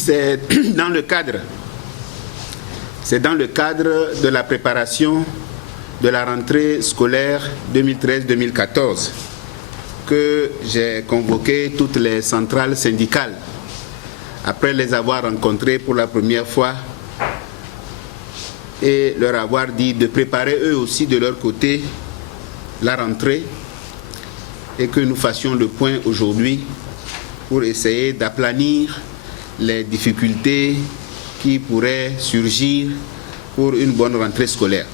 C'est dans le cadre de la préparation de la rentrée scolaire 2013-2014 que j'ai convoqué toutes les centrales syndicales après les avoir rencontrées pour la première fois et leur avoir dit de préparer eux aussi de leur côté la rentrée et que nous fassions le point aujourd'hui pour essayer d'aplanir les difficultés qui pourraient surgir pour une bonne rentrée scolaire.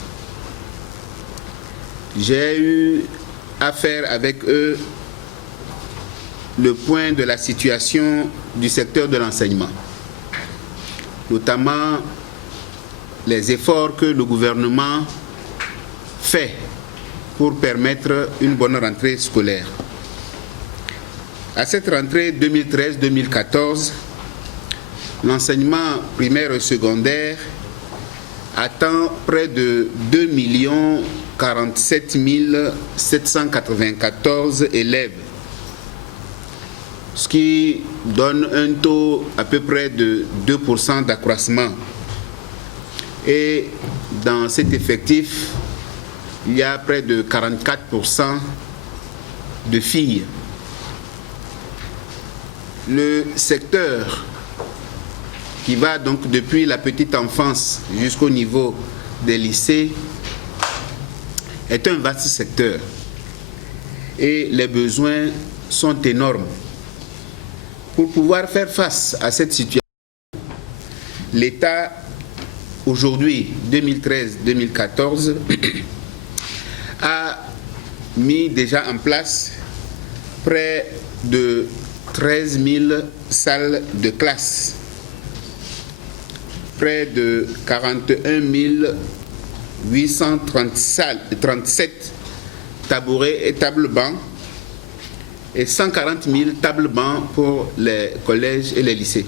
J'ai eu à faire avec eux le point de la situation du secteur de l'enseignement, notamment les efforts que le gouvernement fait pour permettre une bonne rentrée scolaire. À cette rentrée 2013-2014, l'enseignement primaire et secondaire atteint près de 2 047 794 élèves, ce qui donne un taux à peu près de 2% d'accroissement. Et dans cet effectif, il y a près de 44% de filles. Le secteur qui va donc depuis la petite enfance jusqu'au niveau des lycées est un vaste secteur et les besoins sont énormes. Pour pouvoir faire face à cette situation, l'État, aujourd'hui, 2013-2014, a mis déjà en place près de 13 000 salles de classe, près de 41 837 tabourets et tables-bancs et 140 000 tables-bancs pour les collèges et les lycées.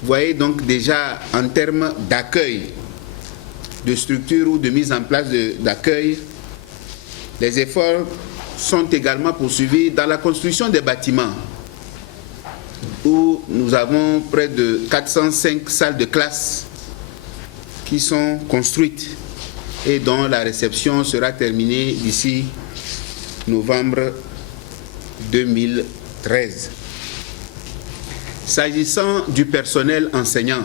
Vous voyez donc déjà en termes d'accueil, de structure ou de mise en place d'accueil, les efforts sont également poursuivis dans la construction des bâtiments, où nous avons près de 405 salles de classe qui sont construites et dont la réception sera terminée d'ici novembre 2013. S'agissant du personnel enseignant,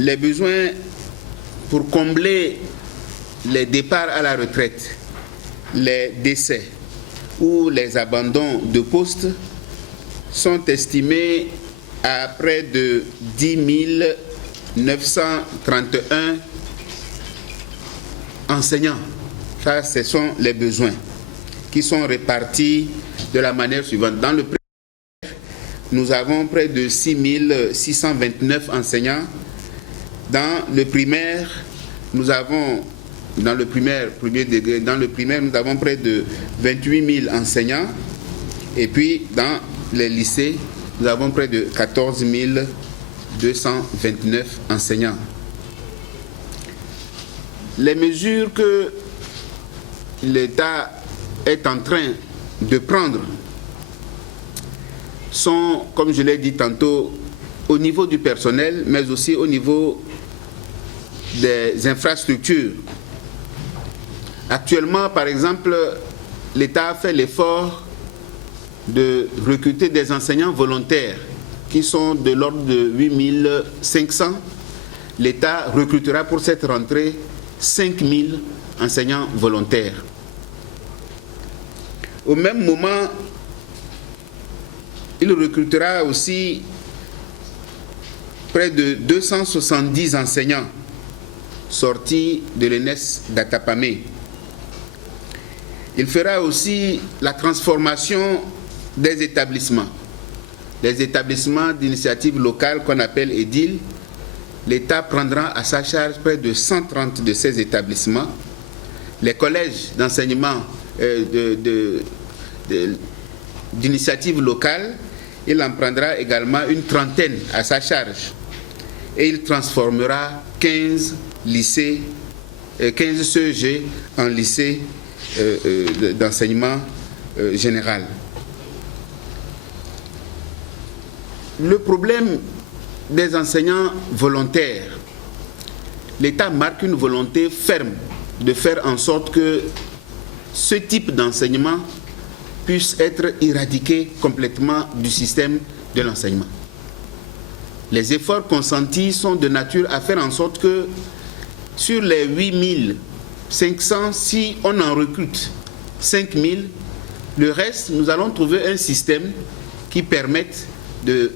les besoins pour combler les départs à la retraite, les décès ou les abandons de postes sont estimés à près de 10 931 enseignants. Ça, ce sont les besoins qui sont répartis de la manière suivante. Dans le primaire, nous avons près de 6 629 enseignants. Dans le primaire, nous avons, dans le primaire, premier degré, dans le primaire, nous avons près de 28 000 enseignants. Et puis, dans les lycées, nous avons près de 14 229 enseignants. Les mesures que l'État est en train de prendre sont, comme je l'ai dit tantôt, au niveau du personnel, mais aussi au niveau des infrastructures. Actuellement, par exemple, l'État a fait l'effort de recruter des enseignants volontaires qui sont de l'ordre de 8 500. L'État recrutera pour cette rentrée 5 000 enseignants volontaires. Au même moment, il recrutera aussi près de 270 enseignants sortis de l'ENES d'Atapamé. Il fera aussi la transformation des établissements. Les établissements d'initiative locale qu'on appelle EDIL, l'État prendra à sa charge près de 130 de ces établissements. Les collèges d'enseignement d'initiative locale, il en prendra également une trentaine à sa charge. Et il transformera 15 lycées, 15 CEG en lycées d'enseignement général. le problème des enseignants volontaires, l'État marque une volonté ferme de faire en sorte que ce type d'enseignement puisse être éradiqué complètement du système de l'enseignement. Les efforts consentis sont de nature à faire en sorte que sur les 8500, si on en recrute 5000, le reste, nous allons trouver un système qui permette de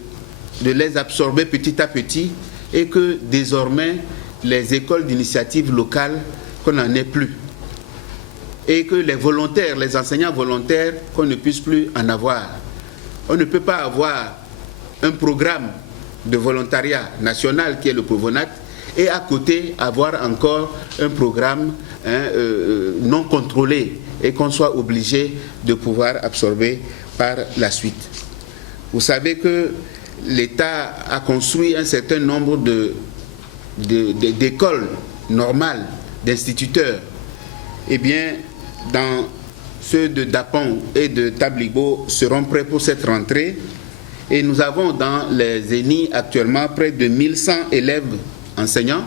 les absorber petit à petit et que désormais les écoles d'initiative locale, qu'on n'en ait plus. Et que les volontaires, les enseignants volontaires, qu'on ne puisse plus en avoir. On ne peut pas avoir un programme de volontariat national qui est le Provonat et à côté avoir encore un programme non contrôlé et qu'on soit obligé de pouvoir absorber par la suite. Vous savez que l'État a construit un certain nombre d'écoles normales, d'instituteurs. Eh bien, dans ceux de Dapon et de Tabligo seront prêts pour cette rentrée. Et nous avons dans les ENI actuellement près de 1100 élèves enseignants,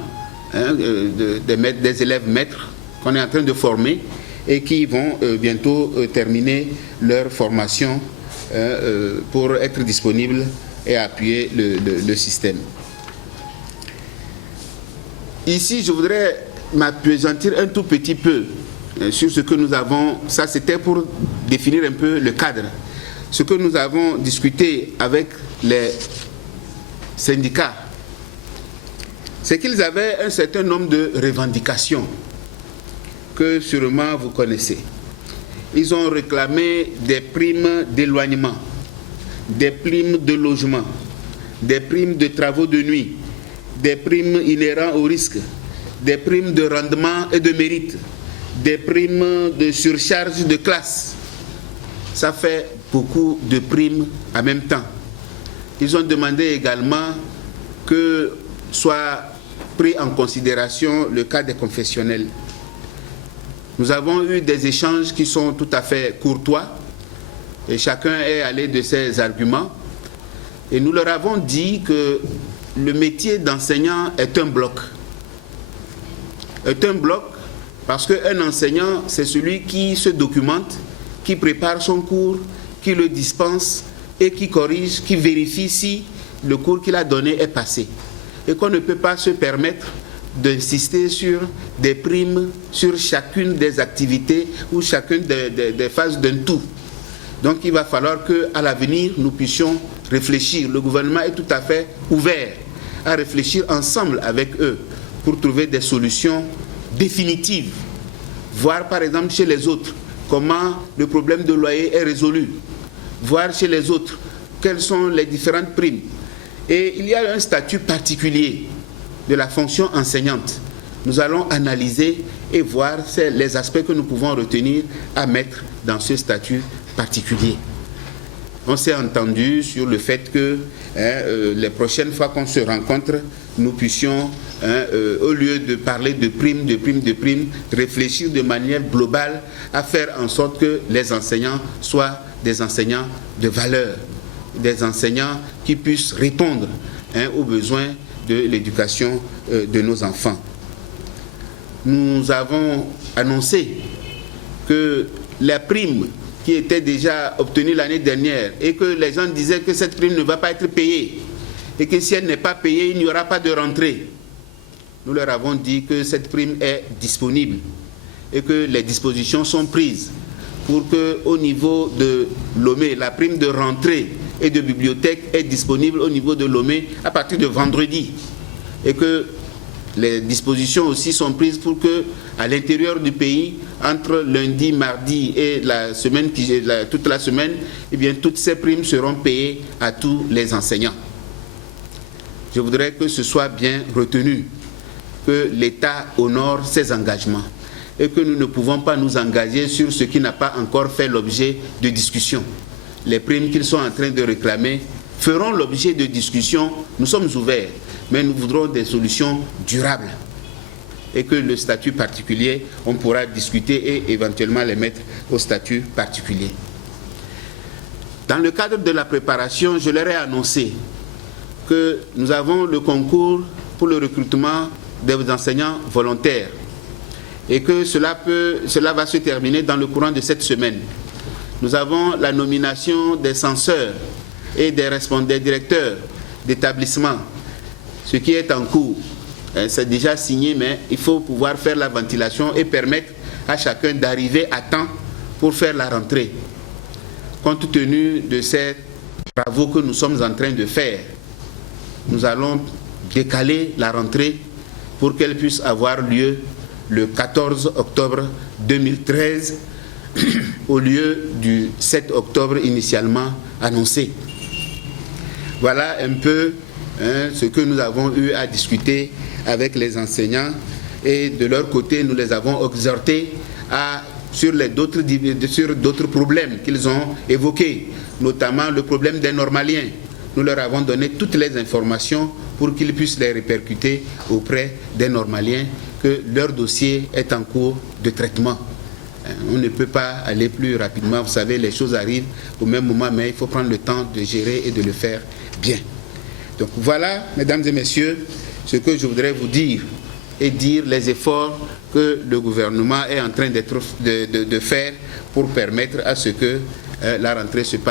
des élèves maîtres qu'on est en train de former et qui vont bientôt terminer leur formation pour être disponibles et appuyer le système. Ici, je voudrais m'appesantir un tout petit peu sur ce que nous avons, ça c'était pour définir un peu le cadre. Ce que nous avons discuté avec les syndicats, c'est qu'ils avaient un certain nombre de revendications que sûrement vous connaissez. Ils ont réclamé des primes d'éloignement, des primes de logement, des primes de travaux de nuit, des primes inhérentes au risque, des primes de rendement et de mérite, des primes de surcharge de classe. Ça fait beaucoup de primes en même temps. Ils ont demandé également que soit pris en considération le cas des confessionnels. Nous avons eu des échanges qui sont tout à fait courtois et chacun est allé de ses arguments. Et nous leur avons dit que le métier d'enseignant est un bloc. Est un bloc parce qu'un enseignant, c'est celui qui se documente, qui prépare son cours, qui le dispense et qui corrige, qui vérifie si le cours qu'il a donné est passé. Et qu'on ne peut pas se permettre d'insister sur des primes sur chacune des activités ou chacune des phases d'un tout. Donc il va falloir qu'à l'avenir, nous puissions réfléchir. Le gouvernement est tout à fait ouvert à réfléchir ensemble avec eux pour trouver des solutions définitives. Voir par exemple chez les autres comment le problème de loyer est résolu. Voir chez les autres quelles sont les différentes primes. Et il y a un statut particulier de la fonction enseignante. Nous allons analyser et voir les aspects que nous pouvons retenir à mettre dans ce statut particulier. On s'est entendu sur le fait que les prochaines fois qu'on se rencontre, nous puissions, au lieu de parler de primes, réfléchir de manière globale à faire en sorte que les enseignants soient des enseignants de valeur, des enseignants qui puissent répondre aux besoins de l'éducation de nos enfants. Nous avons annoncé que la prime qui était déjà obtenue l'année dernière et que les gens disaient que cette prime ne va pas être payée et que si elle n'est pas payée, il n'y aura pas de rentrée. Nous leur avons dit que cette prime est disponible et que les dispositions sont prises pour qu'au niveau de Lomé, la prime de rentrée et de bibliothèque est disponible au niveau de Lomé à partir de vendredi et que les dispositions aussi sont prises pour que à l'intérieur du pays, entre lundi, mardi et la semaine toute la semaine, eh bien, toutes ces primes seront payées à tous les enseignants. Je voudrais que ce soit bien retenu, que l'État honore ses engagements et que nous ne pouvons pas nous engager sur ce qui n'a pas encore fait l'objet de discussion. Les primes qu'ils sont en train de réclamer feront l'objet de discussions. Nous sommes ouverts, mais nous voudrons des solutions durables. Et que le statut particulier, on pourra discuter et éventuellement les mettre au statut particulier. Dans le cadre de la préparation, je leur ai annoncé que nous avons le concours pour le recrutement des enseignants volontaires et que cela va se terminer dans le courant de cette semaine. Nous avons la nomination des censeurs et des directeurs d'établissement, ce qui est en cours. C'est déjà signé, mais il faut pouvoir faire la ventilation et permettre à chacun d'arriver à temps pour faire la rentrée. Compte tenu de ces travaux que nous sommes en train de faire, nous allons décaler la rentrée pour qu'elle puisse avoir lieu le 14 octobre 2013 au lieu du 7 octobre initialement annoncé. Voilà un peu ce que nous avons eu à discuter avec les enseignants et de leur côté, nous les avons exhortés sur d'autres problèmes qu'ils ont évoqués, notamment le problème des normaliens. Nous leur avons donné toutes les informations pour qu'ils puissent les répercuter auprès des normaliens, que leur dossier est en cours de traitement. On ne peut pas aller plus rapidement, vous savez, les choses arrivent au même moment, mais il faut prendre le temps de gérer et de le faire bien. Donc voilà, mesdames et messieurs, ce que je voudrais vous dire et dire les efforts que le gouvernement est en train de faire pour permettre à ce que la rentrée se passe.